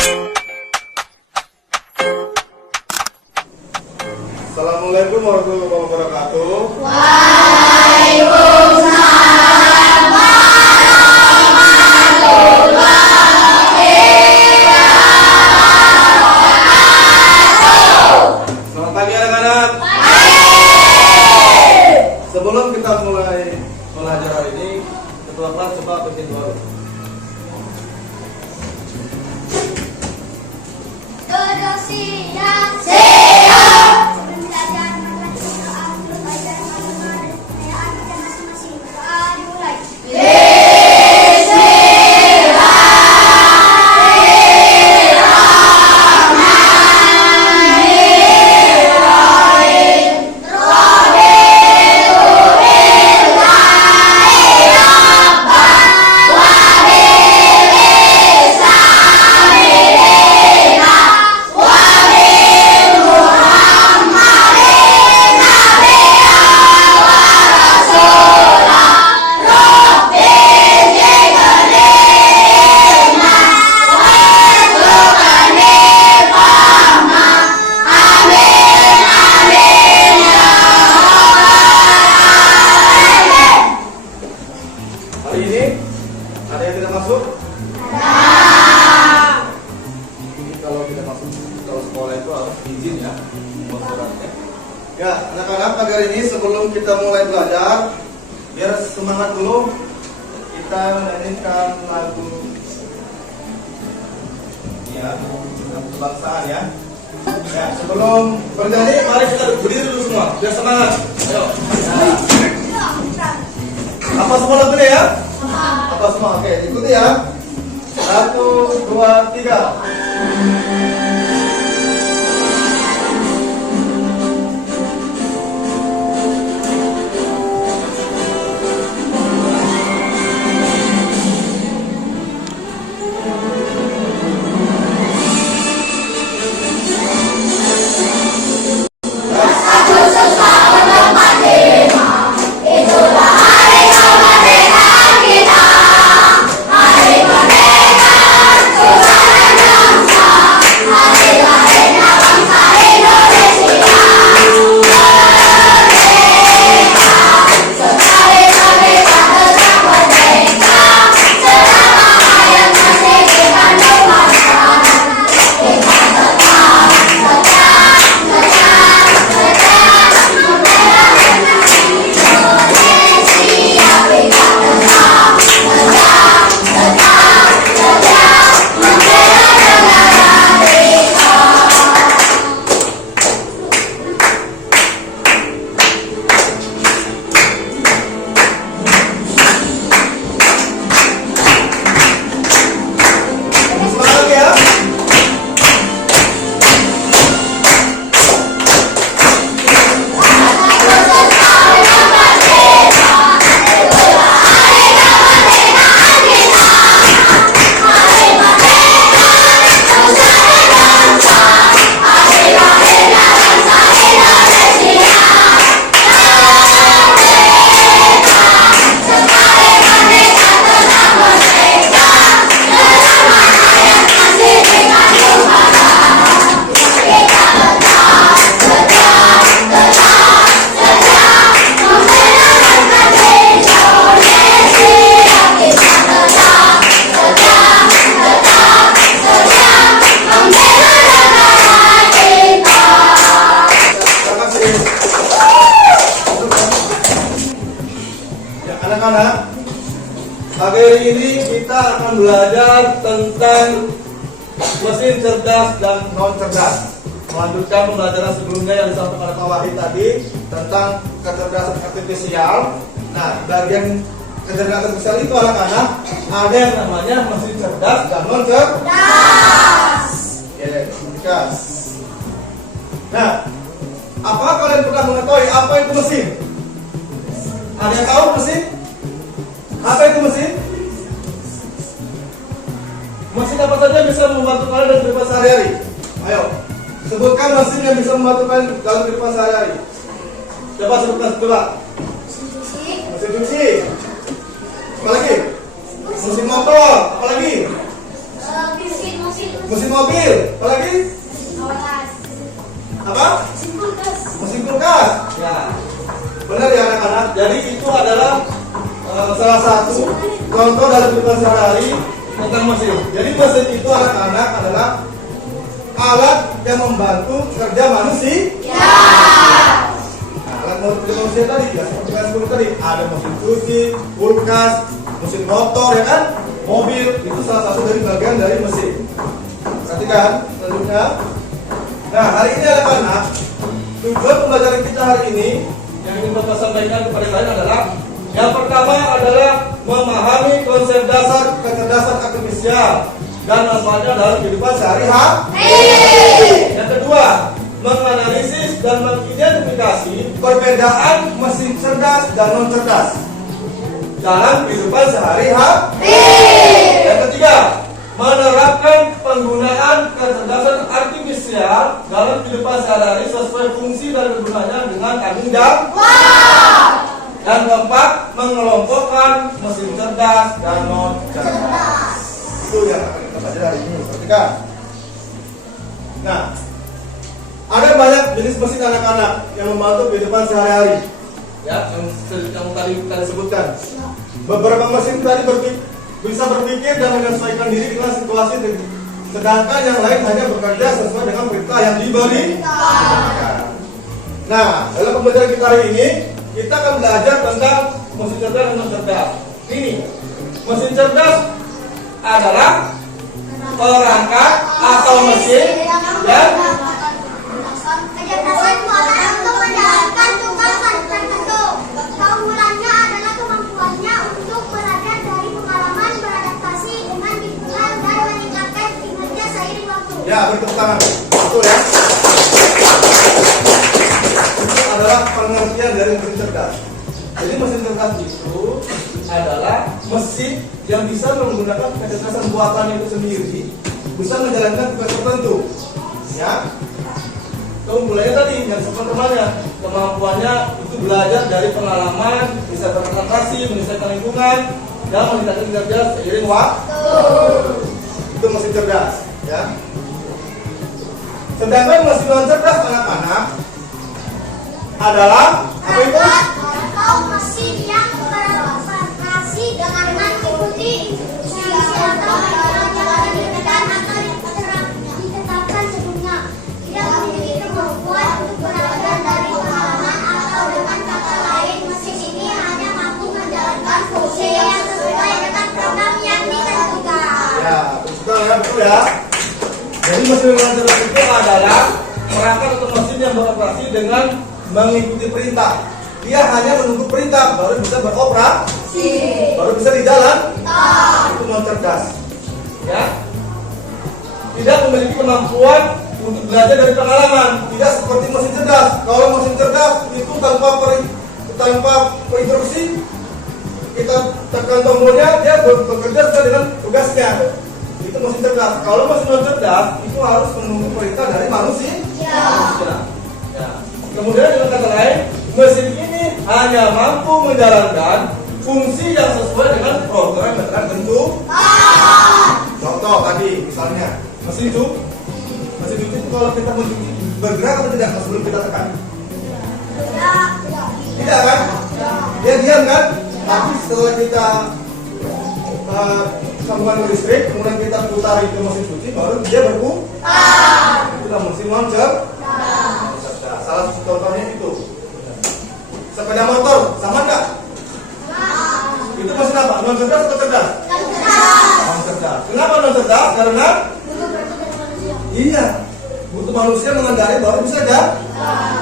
Assalamualaikum warahmatullahi wabarakatuh. Waalaikumsalam warahmatullahi wabarakatuh. Selamat pagi anak-anak. Sebelum kita mulai belajar hari ini, ketua kelas coba bikin dulu. Duduk siap siap. Sebelum belajar mari kita berdoa agar perayaan kita masing-masing. Mulai. Hari ini ada yang tidak masuk? Jadi kalau tidak masuk kalau sekolah itu harus izin ya, buat suratnya. Ya, anak-anak pagi hari ini sebelum kita mulai belajar, biar semangat dulu, kita menyanyikan lagu ya, lagu kebangsaan ya. Ya, sebelum bernyanyi, mari kita berdiri dulu semua, biar semangat. Ayo. Apa semua lagunya ya? Apa semua? Oke, ikuti ya. 1, 2, 3. Anak-anak, pagi hari ini kita akan belajar tentang mesin cerdas dan non cerdas. Melanjutkan pembelajaran sebelumnya yang disampaikan oleh Pak Wahid tadi tentang kecerdasan artifisial. Nah, bagian kecerdasan artifisial itu anak-anak ada yang namanya mesin cerdas dan non cerdas. Cerdas. Nah, apa kalian pernah mengetahui apa itu mesin? Ada yang tahu mesin? Apa itu mesin? Mesin apa saja bisa membantu kalian dalam kehidupan sehari-hari? Ayo, sebutkan mesin yang bisa membantu kalian dalam kehidupan sehari-hari. Coba sebutkan, coba. Mesin cuci. Apa lagi? Mesin motor. Apa lagi? Mesin mesin mobil, apa lagi? Apa? Mesin kulkas. Ya, benar ya anak-anak. Jadi itu adalah salah satu contoh dari kehidupan sehari-hari tentang mesin. Jadi mesin itu anak-anak adalah alat yang membantu kerja manusia. Nah, alat kerja manusia tadi ya seperti yang sebelum tadi ada mesin cuci, kulkas, mesin motor ya kan, mobil itu salah satu dari bagian dari mesin. Perhatikan selanjutnya. Nah hari ini anak-anak tujuan pembelajaran kita hari ini yang ingin Bapak sampaikan kepada kalian adalah yang pertama adalah memahami konsep dasar kecerdasan artifisial dan manfaatnya dalam kehidupan sehari-hari. Yang kedua, menganalisis dan mengidentifikasi perbedaan mesin cerdas dan non cerdas dalam kehidupan sehari-hari. Yang ketiga, menerapkan penggunaan kecerdasan artifisial dalam kehidupan sehari-hari sesuai fungsi dan kegunaannya dengan tanggung jawab. Dan keempat, mengelompokkan mesin cerdas dan non cerdas. Itu yang akan kita pelajari hari ini. Perhatikan. Nah, ada banyak jenis mesin anak-anak yang membantu kehidupan sehari-hari. Ya, yang tadi kita sebutkan. Beberapa mesin tadi bisa berpikir dan menyesuaikan diri dengan situasi, sedangkan yang lain hanya bekerja sesuai dengan perintah yang diberi. Nah, dalam pembelajaran kita hari ini kita akan belajar tentang mesin cerdas dan non cerdas. Ini mesin cerdas adalah perangkat atau mesin yang kecerdasan buatan untuk menjalankan tugas tertentu. Keunggulannya adalah kemampuannya untuk belajar dari pengalaman, beradaptasi dengan lingkungan dan meningkatkan kinerja seiring waktu. ya bertepuk tangan, betul ya. Itu adalah pengertian dari mesin cerdas. Jadi mesin cerdas itu adalah mesin yang bisa menggunakan kecerdasan buatan itu sendiri, bisa menjalankan tugas tertentu. Ya, keunggulannya tadi yang seperti temannya, kemampuannya itu belajar dari pengalaman, bisa beradaptasi, menyesuaikan lingkungan, dan meningkatkan kinerja seiring waktu. Itu mesin cerdas. Ya. Sedangkan mesin non cerdas anak-anak adalah apa itu? Atau mesin yang beroperasi dengan mengikuti instruksi atau jalan ditentukan atau ditetapkan sebelumnya, tidak memiliki kemampuan untuk belajar dari pengalaman, atau dengan kata lain mesin ini hanya mampu menjalankan fungsi yang sesuai dengan program yang ditentukan. Ya, betul ya, betul ya. Jadi mesin non cerdas itu adalah perangkat atau mesin yang beroperasi dengan mengikuti perintah. Dia hanya menunggu perintah baru bisa beroperasi, baru bisa di jalan. Itu non cerdas. Ya, tidak memiliki kemampuan untuk belajar dari pengalaman. Tidak seperti mesin cerdas. Kalau mesin cerdas itu tanpa instruksi, kita tekan tombolnya, dia bekerja sesuai dengan tugasnya. Itu mesin cerdas. Kalau mesin non cerdas itu harus menunggu perintah dari manusia. Ya. Kemudian dengan kata lain, mesin ini hanya mampu menjalankan fungsi yang sesuai dengan program yang telah tentu. Contoh tadi misalnya mesin cuci itu kalau kita mencuci bergerak atau tidak sebelum kita tekan? Tidak kan? Dia diam kan? Tapi setelah kita sambungan listrik, kemudian kita putar ke mesin cuci, baru dia berputar. Itulah mesin non cerdas. Salah satu contohnya itu. Sepeda motor, sama enggak? Itu mesin apa? Non cerdas atau cerdas? Non cerdas. Kenapa non cerdas? Karena iya, butuh manusia mengendari baru bisa jalan.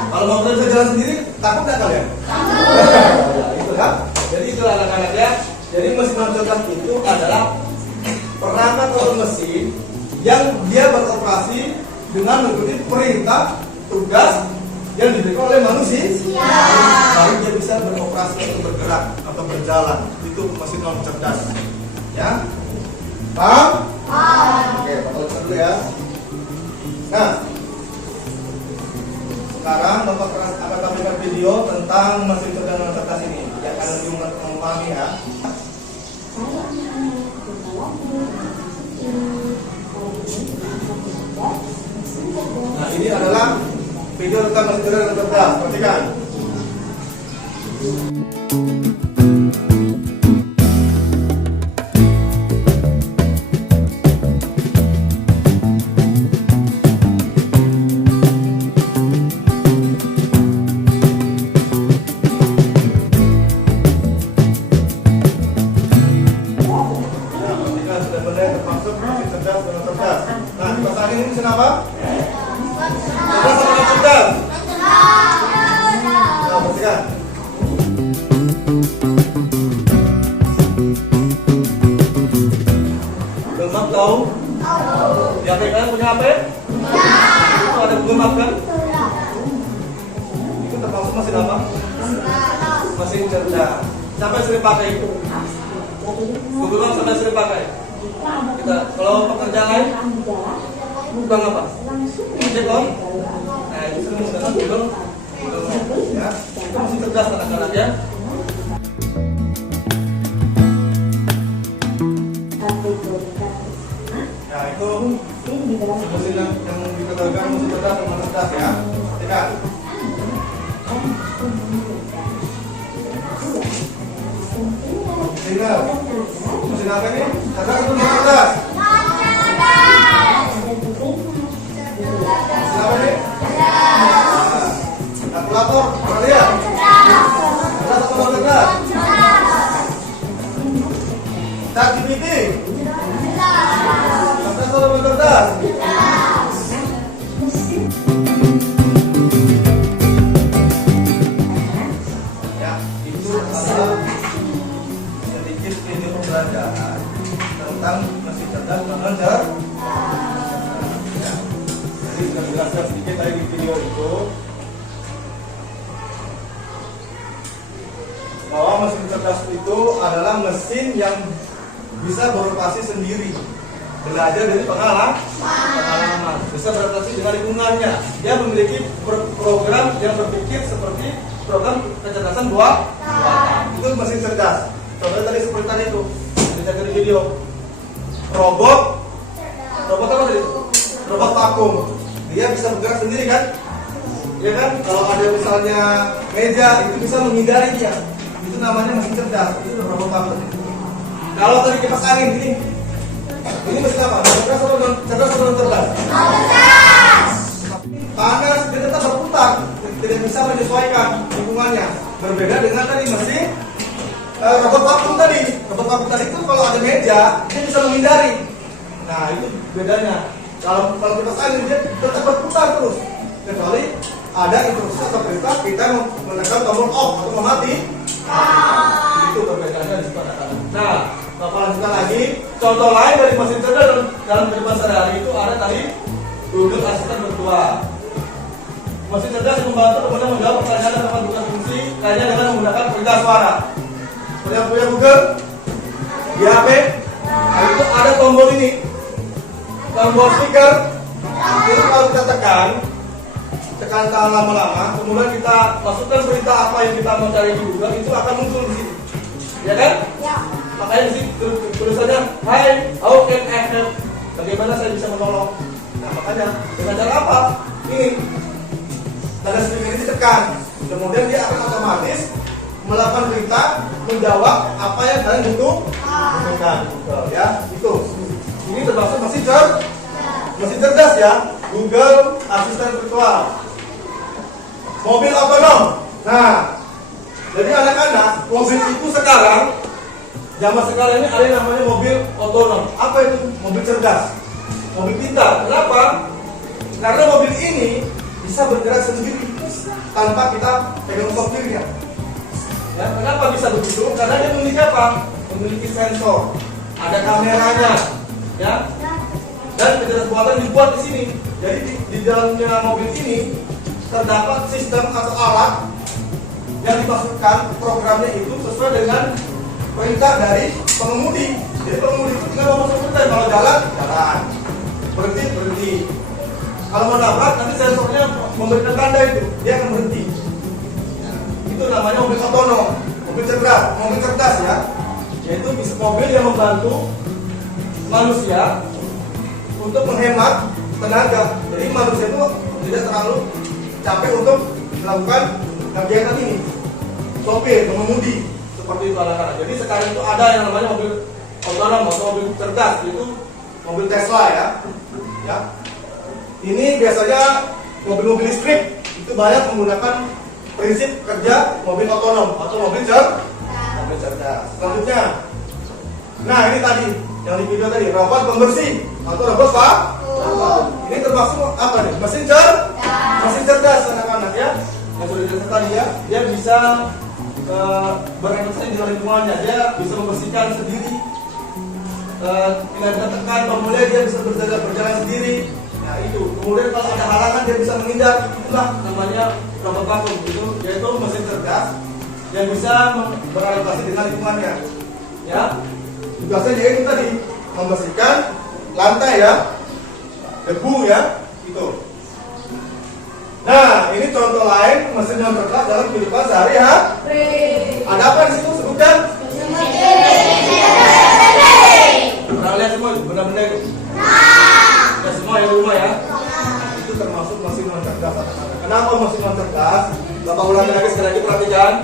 Kalau motor bisa jalan sendiri, takut nggak kalian? Ya, itu ya. Jadi itulah anak-anak ya. Jadi mesin non cerdas itu adalah perangkat atau mesin yang dia beroperasi dengan mengikuti perintah tugas yang diberikan oleh manusia. Baru dia bisa beroperasi atau bergerak atau berjalan. Itu mesin non cerdas. Ya, paham? Oke, Bapak lihat dulu ya. Nah, sekarang Bapak akan tampilkan video tentang mesin cerdas non cerdas ini. Yang akan lebih memahami ya. ini adalah video tentang mesin cerdas dan cerdas. Perhatikan. Nah, dipasangin ini mesin apa? Cerdas sama cerdas? Nah, perhatikan. Gemap tahu? Di HP kalian punya HP? Itu ada gemap kan? Itu termasuk mesin apa? Mesin cerdas. Siapa yang sering pakai itu? Google Maps sampai sering pakai. Kita kalau pekerjaan lain bukan apa? Ojek om. Nah itu sering menggunakan Google Maps ya. Itu masih cerdas anak-anak ya. Ya itu mesin yang dikatakan mesin cerdas sama cerdas ya. Perhatikan. Tinggal mesin apa ini? Cerdas atau cerdas? Mesin apa ini? Kalkulator, pernah lihat? Cerdas atau cerdas? ChatGPT? Cerdas atau cerdas? Ya, itu adalah video pembelajaran tentang mesin cerdas dan cerdas. Jadi sudah dijelaskan sedikit tadi di video itu bahwa mesin cerdas itu adalah mesin yang bisa beroperasi sendiri, belajar dari pengalaman, bisa beroperasi dengan lingkungannya. Dia memiliki program yang berpikir seperti program kecerdasan buatan. Itu mesin cerdas. Contohnya tadi seperti tadi itu, bisa di video. Robot apa tadi? Robot vakum. Dia bisa bergerak sendiri kan? Ya kan? Kalau ada misalnya meja, itu bisa menghindari dia. Itu namanya mesin cerdas. Itu robot vakum. Kalau tadi kipas angin ini mesin apa? Cerdas atau non cerdas? Cerdas. Panas dia tetap berputar, tidak bisa menyesuaikan lingkungannya. Berbeda dengan tadi mesin robot vakum tadi. Robot vakum tadi itu kalau ada meja dia bisa menghindari. Nah itu bedanya. Kalau kipas angin dia tetap berputar terus, kecuali ada instruksi atau perintah kita menekan tombol off atau memati. Itu perbedaannya di situ. Nah, Bapak lanjutkan lagi. Contoh lain dari mesin cerdas dalam kehidupan sehari-hari itu ada tadi Google Asisten Virtual. Mesin cerdas yang membantu pengguna menjawab pertanyaan dan melakukan fungsi lainnya dengan menggunakan perintah suara. Yang punya Google di HP, nah itu ada tombol ini, tombol speaker. Itu kalau kita tekan lama-lama, kemudian kita masukkan perintah apa yang kita mau cari di Google, itu akan muncul di sini, ya kan? Ya. Makanya di sini tulisannya, Hi, how can I help? Bagaimana saya bisa menolong? Nah makanya dengan cara apa? Ini tanda speaker ini ditekan, kemudian dia akan otomatis melakukan perintah, menjawab apa yang kalian butuhkan. Ya, itu. Ini termasuk mesin cerdas ya, Google Asisten Virtual. Mobil otonom. Nah, jadi anak-anak, mobil itu sekarang, zaman sekarang ini ada yang namanya mobil otonom. Apa itu? Mobil cerdas, mobil pintar. Kenapa? Karena mobil ini bisa bergerak sendiri tanpa kita pegang sopirnya. Ya, kenapa bisa begitu? Karena dia memiliki apa? Memiliki sensor, ada kameranya, ya. Dan kecerdasan buatan dibuat di sini. Jadi di dalamnya mobil ini terdapat sistem atau alat yang dimasukkan programnya itu sesuai dengan perintah dari pengemudi. Jadi pengemudi itu tinggal memasukkan perintah, kalau jalan, berhenti. Kalau menabrak nanti sensornya memberikan tanda itu, dia akan berhenti. Itu namanya mobil otonom, mobil cerdas ya. Yaitu mobil yang membantu manusia untuk menghemat tenaga. Jadi manusia itu tidak terlalu capek untuk melakukan kegiatan ini. Sopir, pengemudi, seperti itu anak-anak. Jadi sekarang itu ada yang namanya mobil otonom atau mobil cerdas, itu mobil Tesla ya. Ini biasanya mobil-mobil listrik itu banyak menggunakan prinsip kerja mobil otonom atau mobil cerdas. Selanjutnya, nah ini tadi yang di video tadi, robot pembersih atau robot vakum. Ini termasuk apa nih? Mesin cerdas anak-anak ya. Yang sudah dijelaskan tadi ya, dia bisa beradaptasi dengan lingkungannya, dia bisa membersihkan sendiri. Tidak ada tekan tombol, dia bisa berjalan sendiri. Nah itu. Kemudian kalau ada halangan dia bisa menghindar. Itulah namanya robot vakum. Itu yaitu mesin cerdas yang bisa beradaptasi dengan lingkungannya. Ya. Tugasnya itu tadi membersihkan lantai ya, debu ya, itu. Nah, ini contoh lain mesin yang cerdas dalam kehidupan sehari-hari. Ada apa di situ sebutkan? Pernah lihat semua benda-benda itu? Ya semua yang di rumah ya. Nah, itu termasuk mesin yang cerdas. Kenapa mesin yang cerdas? Bapak ulangi lagi sekali lagi, perhatikan.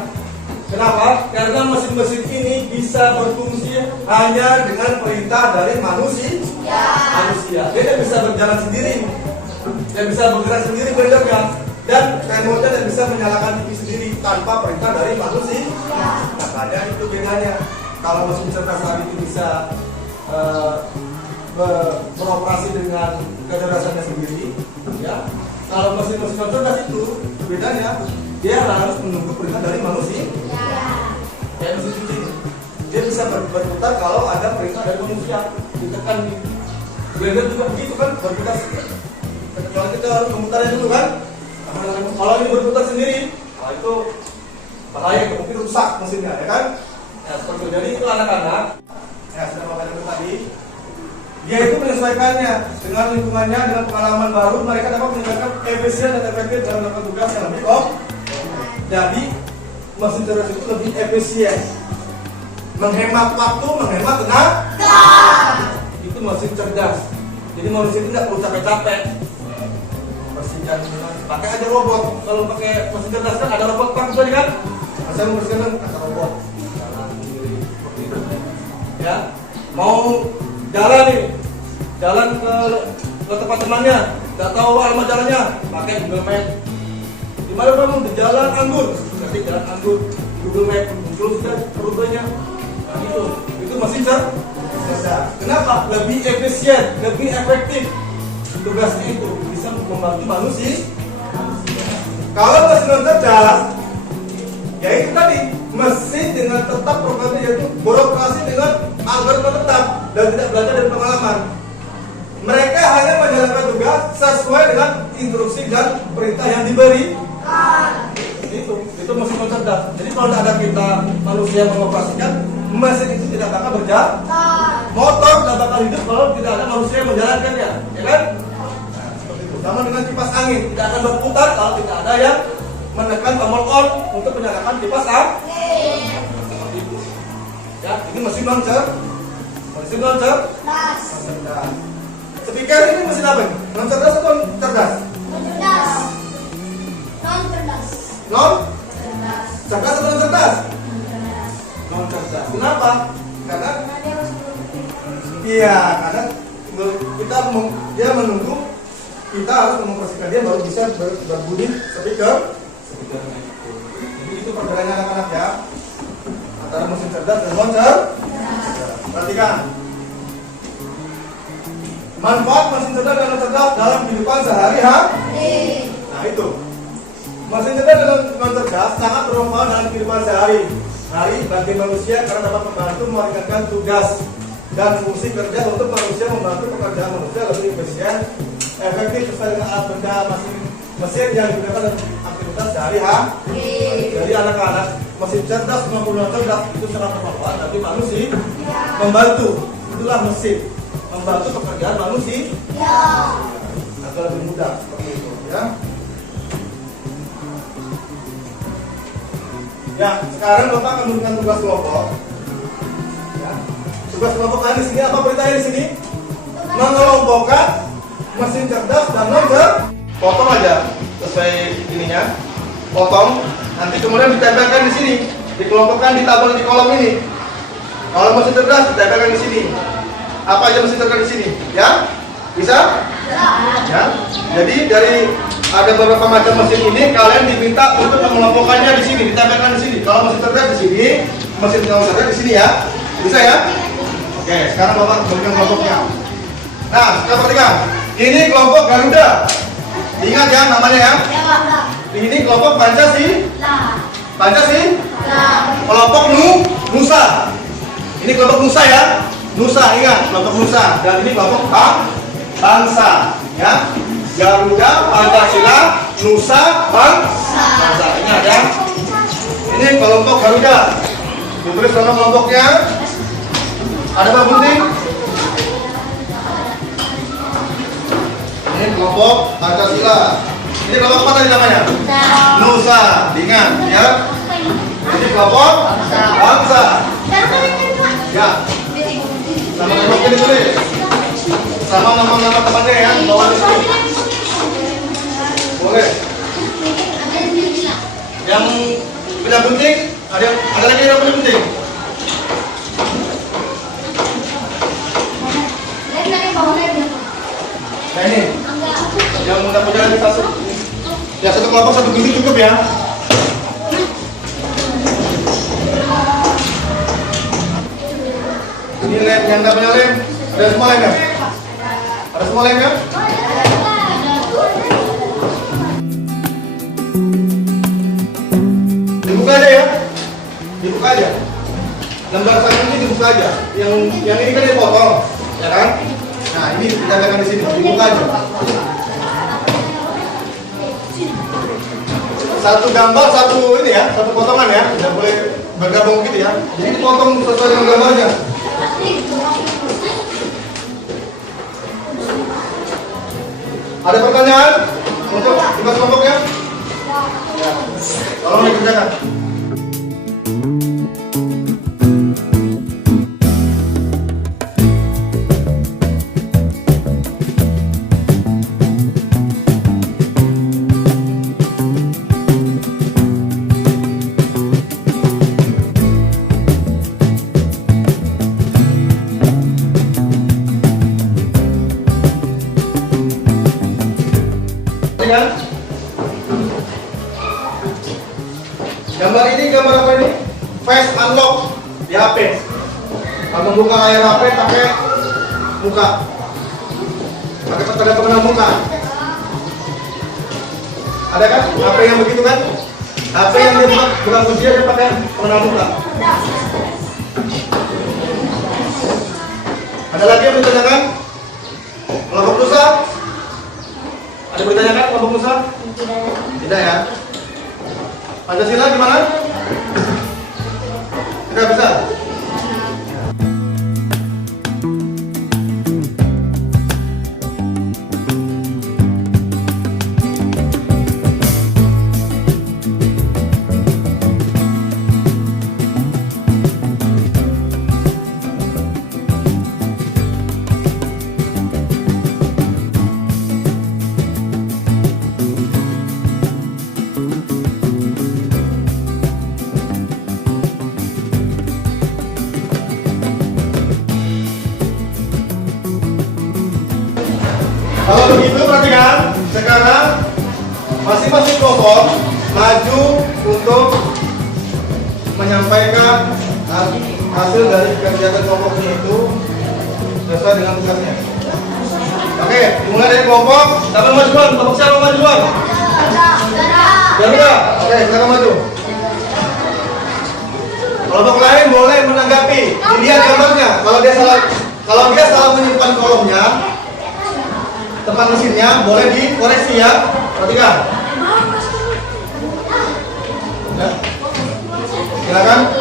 Kenapa? Karena mesin-mesin ini bisa berfungsi hanya dengan perintah dari manusia. Dia tidak bisa berjalan sendiri, dia bisa bergerak sendiri bergerak, dan remote tidak bisa menyalakan TV sendiri tanpa perintah dari manusia. Makanya itu bedanya. Kalau mesin cerdas tadi itu bisa beroperasi dengan kecerdasannya sendiri, ya. Kalau mesin-mesin cerdas itu bedanya, dia harus menunggu perintah dari manusia. Kayak mesin cuci, dia bisa berputar kalau ada perintah dari manusia. Ditekan di blender juga begitu kan, berputar sendiri. Kalau kita harus memutarnya dulu kan. Kalau ini berputar sendiri, nah itu bahaya, mungkin rusak mesinnya, ya kan? Ya seperti itu. Jadi itu anak-anak, ya sudah bapak itu tadi, dia itu menyesuaikannya dengan lingkungannya, dengan pengalaman baru, mereka dapat meningkatkan efisien dan efektif dalam melakukan tugas yang lebih Jadi mesin cerdas itu lebih efisien, menghemat waktu, menghemat tenaga. Itu mesin cerdas. Jadi manusia itu tidak perlu capek-capek membersihkan. Pakai aja robot. Kalau pakai mesin cerdas kan ada robot vakum tadi kan? Saya membersihkan kata robot. Ya, mau jalan nih, jalan ke tempat temannya, nggak tahu alamat jalannya, pakai Google Map. Gimana kamu di jalan Anggur? Nanti jalan Anggur, Google Map muncul sudah rutenya. Nah, itu mesin cerdas. Kenapa? Lebih efisien, lebih efektif. Tugasnya itu bisa membantu manusia. Kalau mesin cerdas, ya itu tadi mesin dengan tetap programnya, yaitu beroperasi dengan algoritma tetap dan tidak belajar dari pengalaman. Mereka hanya menjalankan tugas sesuai dengan instruksi dan perintah yang diberi. Itu mesin cerdas. Jadi kalau tidak ada kita manusia mengoperasikan, mesin itu tidak bakal berjalan. Motor tidak bakal hidup kalau tidak ada manusia yang menjalankannya, ya kan? Nah, seperti itu. Sama dengan kipas angin, tidak akan berputar kalau tidak ada yang menekan tombol on untuk menyalakan kipas angin. Seperti itu. Ya, ini mesin cerdas. Speaker ini mesin apa? Non cerdas atau cerdas? Cerdas atau non cerdas? Non cerdas. Kenapa? Karena dia menunggu kita harus mengoperasikan dia baru bisa berbunyi speaker. Jadi itu perbedaannya anak-anak ya antara mesin cerdas dan non cerdas. Perhatikan manfaat mesin cerdas dan non cerdas dalam kehidupan sehari-hari. Nah itu mesin cerdas dan non cerdas sangat bermanfaat dalam kehidupan sehari-hari bagi manusia karena dapat membantu meringankan tugas dan fungsi kerja untuk manusia, membantu pekerjaan manusia lebih efisien, efektif sesuai dengan alat benda mesin yang digunakan dalam aktivitas sehari-hari. Jadi anak-anak, mesin cerdas maupun non cerdas itu sangat bermanfaat bagi manusia, membantu. Itulah mesin membantu pekerjaan manusia agar lebih mudah seperti itu ya. Ya, sekarang Bapak akan memberikan tugas kelompok. Ya. Tugas kelompok kalian di sini apa perintahnya di sini? Mengelompokkan mesin cerdas dan non cerdas. Potong aja sesuai ininya. Potong, nanti kemudian ditempelkan di sini, dikelompokkan di tabel di kolom ini. Kalau mesin cerdas ditempelkan di sini. Apa aja mesin cerdas di sini? Ya, bisa? Ya. Jadi dari ada beberapa macam mesin ini, kalian diminta untuk mengelompokkannya di sini, ditempelkan di sini. Kalau mesin cerdas di sini, mesin non cerdas di sini ya. Bisa ya? Oke, sekarang Bapak berikan kelompoknya. Nah, kita perhatikan. Ini kelompok Garuda. Ingat ya namanya ya. Ini kelompok Pancasila. Kelompok Nusa. Ini kelompok Nusa ya. Nusa, ingat kelompok Nusa. Dan ini kelompok bangsa ya. Garuda, Pancasila, Nusa, bangsa. Ingat ya. Ini kelompok Garuda. Ditulis nama kelompoknya. Ada apa penting? Ini kelompok Pancasila. Ini kelompok apa tadi namanya? Nusa. Ingat ya. Ini kelompok bangsa. Ya. Nama kelompoknya ditulis. Sama nama-nama temannya ya. Bawah di sini. Boleh. Yang tidak penting, ada lagi yang paling penting. Nah ini, yang mudah punya lagi satu. Ya satu kelompok satu gunting cukup ya. Ini lem yang tidak punya lem, ada semua lem ya? Ada semua lem ya? Dibuka aja ya, dibuka aja. Lembar saya ini dibuka aja. Yang ini kan dipotong, ya kan? Nah ini ditempelkan di sini, dibuka aja. Satu gambar, satu ini ya, satu potongan ya, tidak boleh bergabung gitu ya. Jadi dipotong sesuai dengan gambarnya. Ada pertanyaan untuk tugas kelompoknya? Ya. Tolong dikerjakan. Kan? Gambar ini gambar apa ini? Face unlock di HP. Kalau membuka layar HP pakai muka, pakai tanda pengenal muka. Ada kan? HP yang begitu kan? HP yang dia bukan kunci dia pakai pengenal muka. Ada lagi yang ditanyakan? Kelompok Nusa? Ada yang ditanyakan kelompok Nusa? Tidak ya? Pancasila gimana? Tidak bisa? Kalau begitu perhatikan, sekarang masing-masing kelompok maju untuk menyampaikan hasil dari kegiatan kelompoknya itu sesuai dengan tugasnya. Oke, mulai dari kelompok siapa maju duluan? Kelompok siapa maju duluan? Garuda. Oke, silakan maju. Kelompok lain boleh menanggapi, dilihat gambarnya. Kalau dia salah menyimpan kolomnya, tempat mesinnya boleh dikoreksi ya. Perhatikan. Ya. Silakan.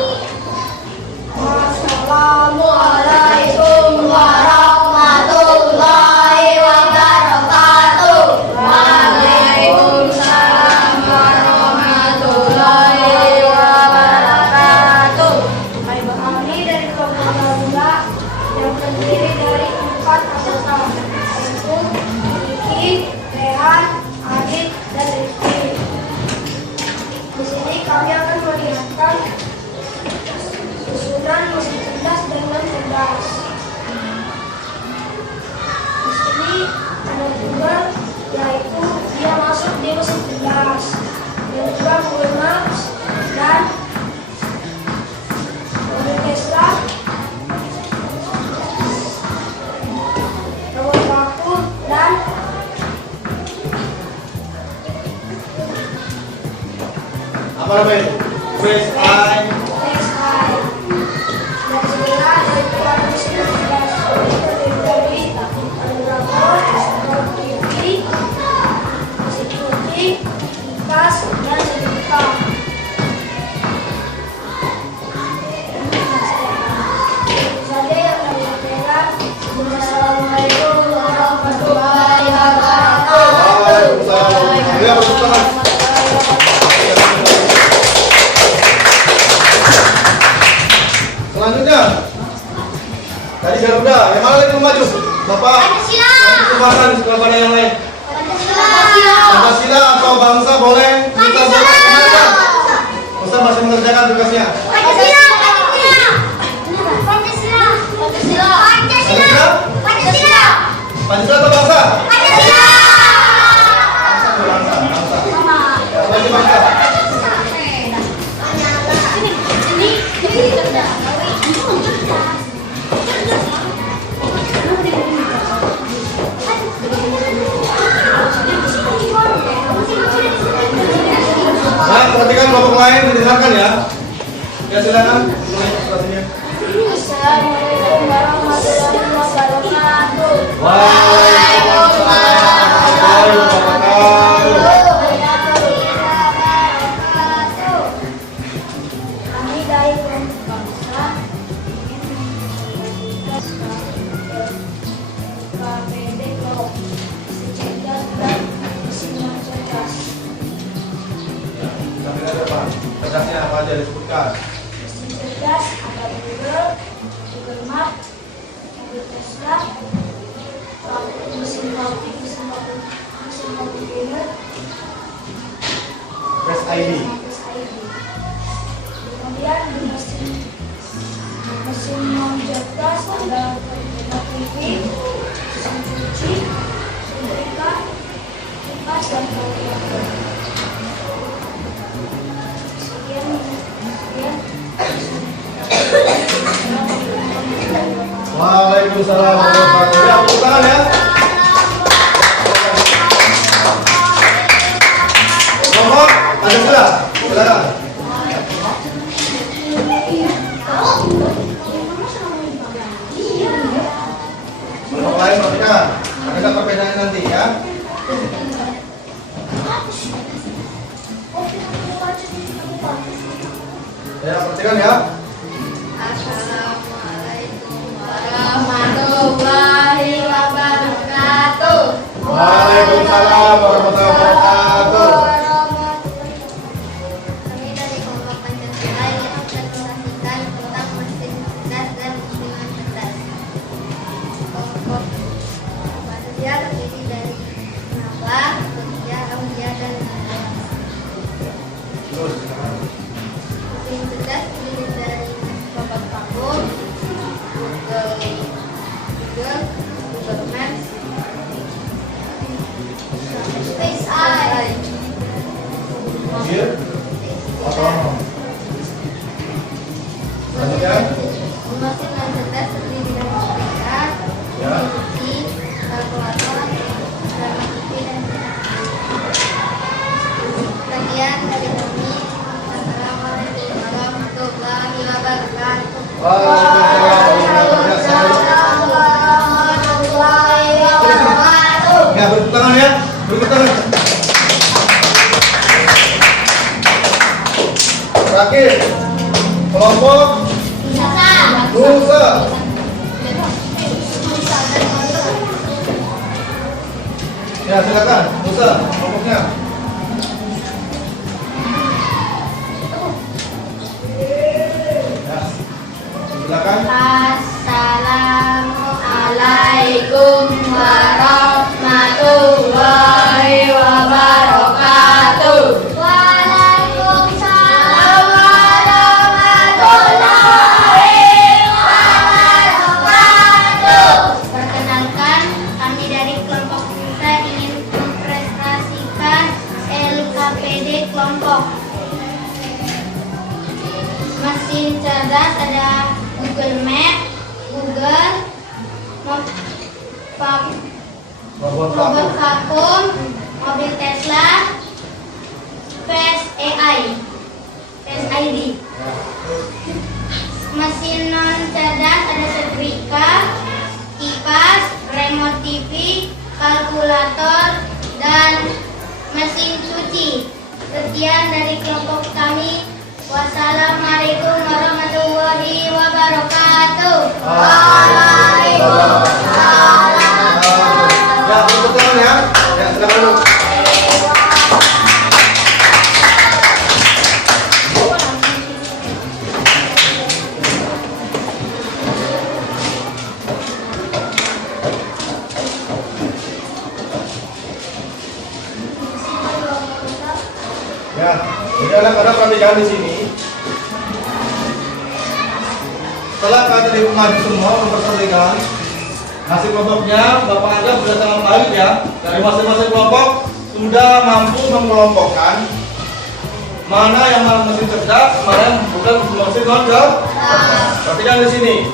Assalamualaikum warahmatullahi wabarakatuh. Waalaikumsalam warahmatullahi wabarakatuh. Kami dari kelompok Garuda yang terdiri dari 4 anggota, yaitu Oktober, yaitu dia masuk di musim tugas. Yang kedua Google Maps dan Tesla. Nomor waktu dan apa namanya? Face eye. PSI. Dan segera dari keluar musim tugas dari TV, musik putih, kipas, dan sejuta. Saja yang kami sampaikan. Wassalamualaikum warahmatullahi wabarakatuh. Waalaikumsalam. Ya, tepuk tangan. Selanjutnya tadi Garuda, yang mana lagi mau maju? Bapak kembangkan kepada yang lain. Pancasila atau bangsa boleh kita boleh. Ustaz masih mengerjakan tugasnya. Pancasila atau bangsa? Bangsa. Bangsa. Nah, perhatikan kelompok lain mendengarkan ya. Ya silakan mulai presentasinya. Assalamualaikum warahmatullahi wabarakatuh. Waalaikumsalam warahmatullahi wabarakatuh. Kami dari kelompok bangsa KPD Blok Cerdas dan Mesin Cerdas. Sampai ada Pak. Cerdasnya apa aja disebutkan? Mesin cerdas ada Google Map, Google Tesla, mesin kopi gamer, Face ID. kemudian di mesin non cerdas ada TV, mesin cuci, setrika, kipas dan kalkulator. Sekian. Waalaikumsalam warahmatullahi wabarakatuh. Ya, tepuk tangan ya. Kelompok Pancasila, silakan. Kelompok lain perhatikan. Ada perbedaannya nanti ya. Ya, perhatikan ya. Assalamualaikum warahmatullahi wabarakatuh. Waalaikumsalam warahmatullahi wabarakatuh. Kami dari kelompok Pancasila yang mempresentasikan tentang mesin cerdas dan mesin cerdas. Kelompok Pancasila terdiri dari Nabah, Kerja, Aulia, dan Nabah. Terus. Mesin cerdas terdiri dari Bapak Pakur, Google Maps, Face Eye, Here. Otonom. Lanjutkan. mesin non cerdas terdiri dari sepeda, Ya. kunci, kalkulator, drama TV, dan bagian dari kami. Assalamualaikum warahmatullahi wabarakatuh. Waalaikumsalam warahmatullahi wabarakatuh. Ya, beri tangan ya. Beri tangan. Terakhir, kelompok Nusa. Ya, silakan. Nusa, kelompoknya. Ya, silakan. Assalamualaikum warahmatullahi wabarakatuh. Waalaikumsalam warahmatullahi wabarakatuh. Perkenalkan, kami dari kelompok kelompok. Mesin cerdas ada Google Map, Google, robot vakum, mobil Tesla, Face AI, Face ID. Mesin non cerdas ada setrika, kipas, remote TV, kalkulator, dan mesin cuci. Sekian dari kelompok kami. Wassalamualaikum warahmatullahi wabarakatuh. Waalaikumsalam. Ya, tepuk tangan ya. Ya, silakan dulu. Ya, jadi anak-anak perhatikan di sini. Setelah kalian tadi maju semua memperhatikan hasil kelompoknya, Bapak anggap sudah sangat baik ya. Dari masing-masing kelompok sudah mampu mengelompokkan mana yang mesin cerdas, mana yang bukan mesin non cerdas. Perhatikan di sini.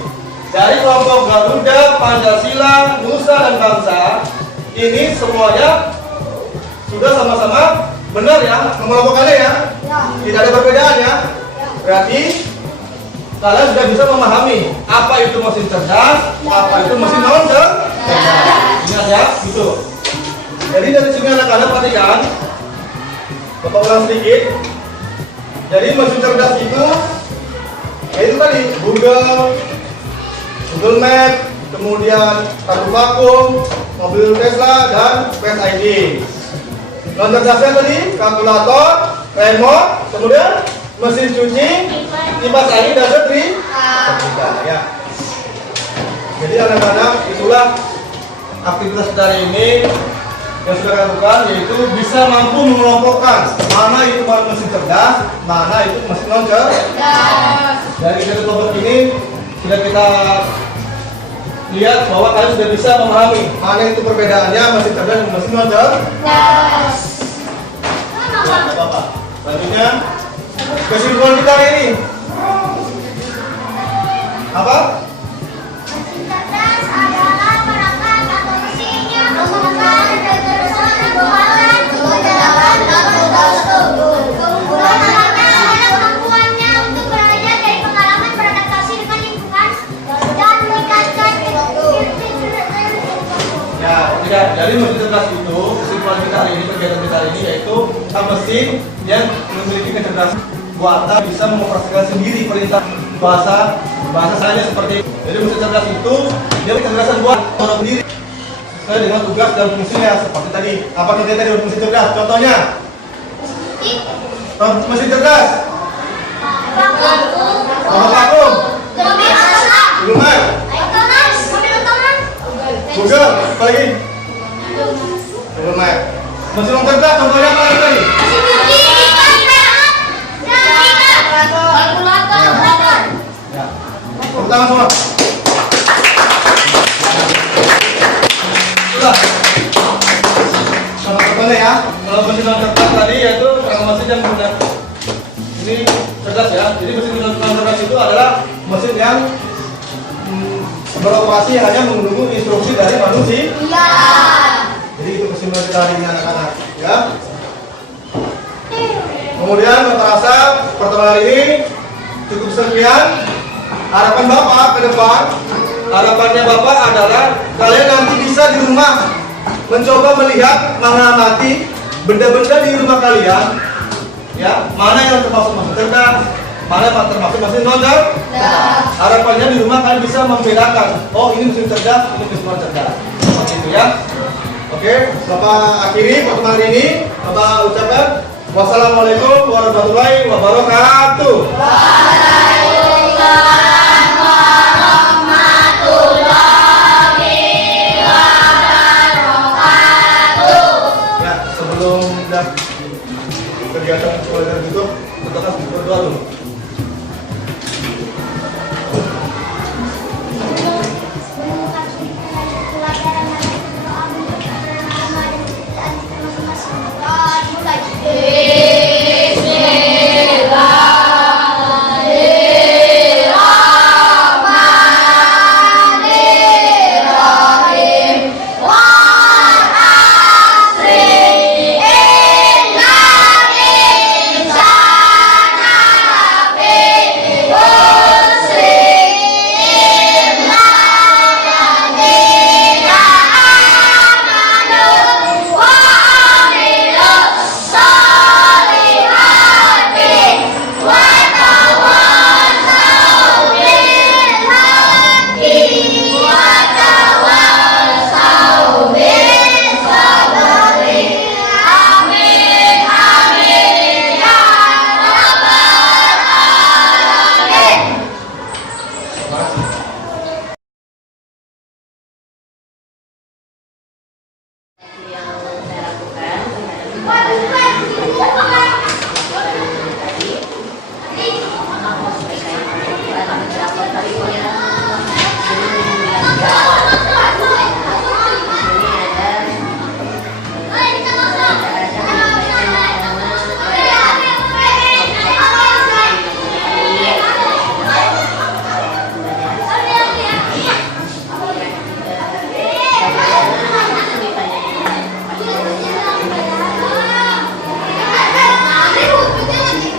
Dari kelompok Garuda, Pancasila, Nusa dan Bangsa, ini semuanya sudah sama-sama benar ya, mengelompokkannya ya. Tidak ada perbedaan ya. Berarti kalian sudah bisa memahami apa itu mesin cerdas, apa itu mesin non cerdas. Ingat ya, gitu. Jadi dari sini anak-anak perhatikan, Bapak ulang sedikit. Jadi mesin cerdas itu tadi Google Map, kemudian kartu vakum, mobil Tesla dan Face ID. Non cerdasnya tadi kalkulator, remote, kemudian mesin cuci, kipas angin dan setrika ya. Jadi anak-anak itulah aktivitas dari ini yang sudah lakukan, yaitu bisa mampu mengelompokkan mana itu mesin cerdas, mana itu mesin non cerdas. Dari satu kelompok ini sudah kita lihat bahwa kalian sudah bisa memahami mana itu perbedaannya mesin cerdas dan mesin non cerdas. Bapak, selanjutnya kesimpulan kita hari ini apa? Mesin cerdas adalah perangkat atau mesin yang menggunakan terusan keluaran kemudahan atau keunggulan anaknya adalah kemampuannya untuk belajar dari pengalaman beradaptasi dengan lingkungan dan meningkatkan Ya, tidak. Dari mesin cerdas itu kesimpulan kita hari ini, kegiatan kita hari ini yaitu mesin yang memiliki kecerdasan buatan bisa mengoperasikan sendiri perintah bahasa saja seperti itu. Jadi mesin cerdas itu dia kecerdasan buat orang sendiri sesuai dengan tugas dan fungsinya seperti tadi. Apa kita tadi mesin cerdas? Contohnya mesin cerdas vakum, Google, apa lagi? Google Map. Mesin non cerdas contohnya apa lagi tadi? Ya. Tepuk tangan semua. Sudah. Sama contohnya ya. Kalau mesin non cerdas tadi yaitu mesin yang menggunakan ini cerdas ya. Jadi mesin non cerdas itu adalah mesin yang beroperasi hanya menunggu instruksi dari manusia. Jadi itu kesimpulan kita hari ini anak-anak ya. Kemudian Bapak rasa pertemuan hari ini cukup sekian. Harapan Bapak ke depan, harapannya Bapak adalah kalian nanti bisa di rumah mencoba melihat, mengamati benda-benda di rumah kalian ya, mana yang termasuk mesin cerdas, mana yang termasuk mesin non cerdas. Harapannya di rumah kalian bisa membedakan, oh ini mesin cerdas, ini mesin non cerdas, seperti itu ya. Oke, Bapak akhiri pertemuan hari ini. Bapak ucapkan wassalamualaikum warahmatullahi wabarakatuh. Waalaikumsalam warahmatullahi wabarakatuh. Ya, sebelum kegiatan sekolah ditutup, kita kasih berdoa dulu. Mulai.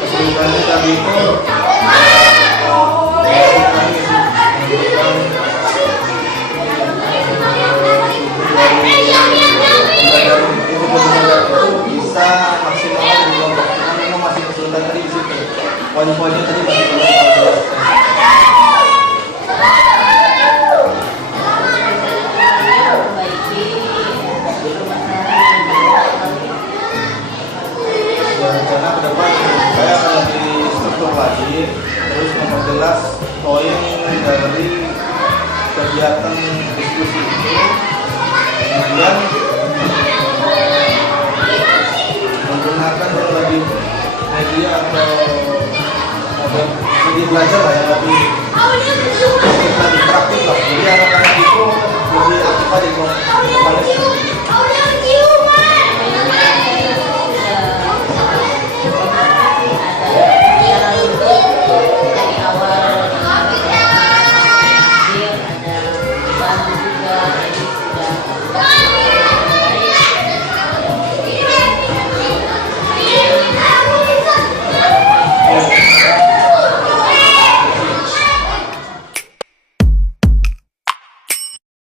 Kesulitannya tadi itu bisa maksimal di kelompok. Memang masih kesulitan tadi di situ. Poin-poinnya tadi masih belum jelas. Rencana ke depan saya akan lebih struktur lagi, terus memperjelas poin dari kegiatan diskusi ini, kemudian menggunakan berbagai media atau media belajar lah yang lebih praktis lah. Jadi anak-anak itu lebih aktif aja di kelompok.